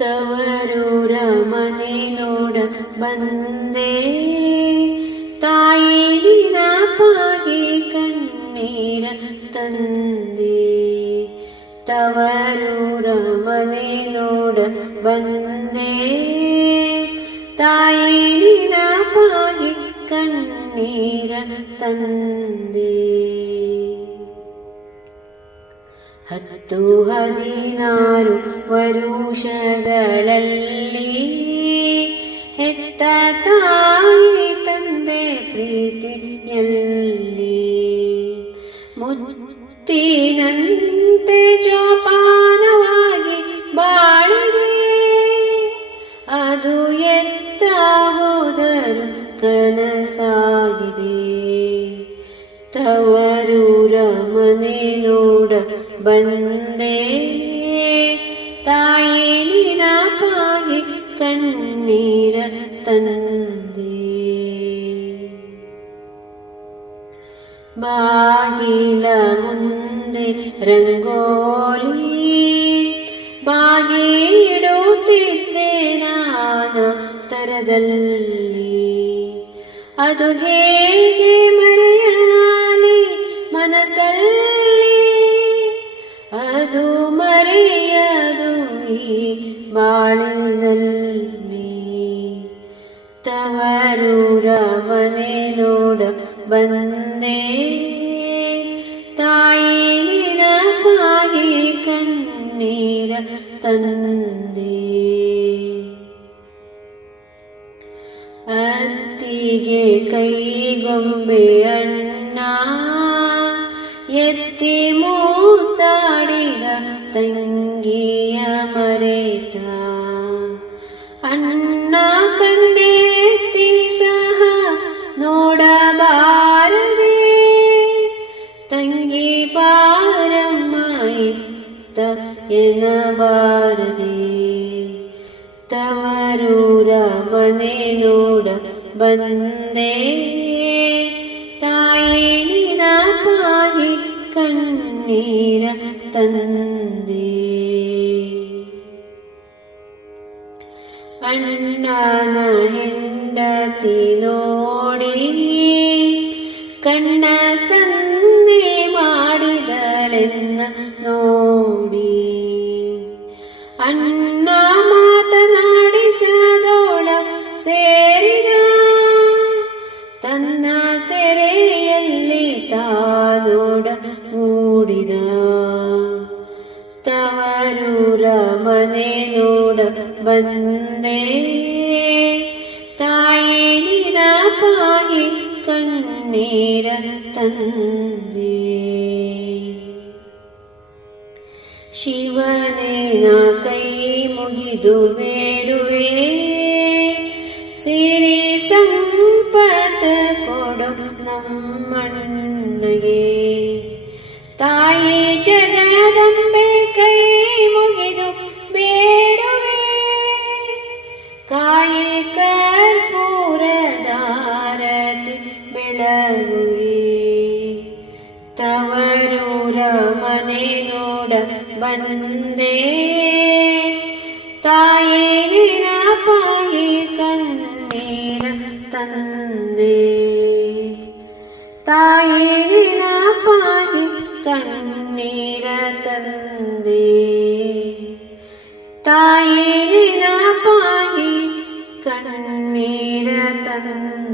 तवूरमने node बन्दे ता दिना पा कण्णीर तन्दे तव मने नोड वे ताी दिना पा कण्णीर ते ಹತ್ತು ಹದಿನಾರು ವರುಷಗಳಲ್ಲಿ ಹೆತ್ತ ತಾಯಿ ತಂದೆ ಪ್ರೀತಿಯಲ್ಲಿ ಮುತ್ತಿನಂತೆ ಜೋಪಾನವಾಗಿ ಬಾಳಿದೆ ಅದು ಎತ್ತ ಹೋದರು ಕನಸಾಗಿದೆ ತವರು ರಮನೆ ನೋಡ ಬಂದೆ ತಾಯಿ ನಿನಪಾಗಿ ಕಣ್ಣೀರ ತಂದೆ ಬಾಗಿಲ ಮುಂದೆ ರಂಗೋಲಿ ಬಾಗಿಡುತ್ತಿದ್ದೆ ನಾನ ತರದಲ್ಲಿ ಅದು ಹೇಗೆ ಮರೆಯ വാളി നൽകി തവരൂരവനോട് ಬಂದೇ ತಾಯಿ ನಿನಗಾಗಿ ಕಣ್ಣೀರ ತಂದೆ ಅತ್ತಿಗೆ ಕೈಗೊಂಬೆ ಅಣ್ಣ എത്തി മൂത്താടിക തങ്കിയ മരേത അണ്ണ കണ്ടെത്തി സഹ നോടബാരതേ തങ്കി പാരമ്മായിത്ത എന ബാരതേ ತವರೂರ ಮನೆ ನೋಡ ಬಂದೆ ತಾಯಿ ನಿನ കണ്ണീര തന്നേ അണ്ണാന ഹിണ്ടത്തി നോടി കണ്ണ സന്ധി ಮಾಡಿದಳೆನ್ನ ನೋಡಿ ಅಣ್ಣ ಮಾತನಾಡಿಸದೋಳ ಸೇರಿದ ತನ್ನ ಸೆರೆಯಲ್ಲಿ ತಾನೋಡ ಯಾರು ರಮನೆನೋಡ ಬಂದೆ ತಾಯಿ ನಿರಾಪಾಗಿ ಕಣ್ಣೀರ ತಂದೆ ಶಿವನೇ ನಾ ಕೈ ಮುಗಿದು ಬೇಡುವೆ ಸಿರಿ ಸಂಪತ ಕೊಡು ನಮ್ಮಣ್ಣಗೆ ತಾಯಿ ಜಗದಂಬೆ ಕೈ തവരൂരമനോട് വന്ദേ തായേന പായി കണ്ണീര തന്നേ തായേന പായി കണ്ണീര തന്നേ തായേന പായി കണ്ണീര തന്നേ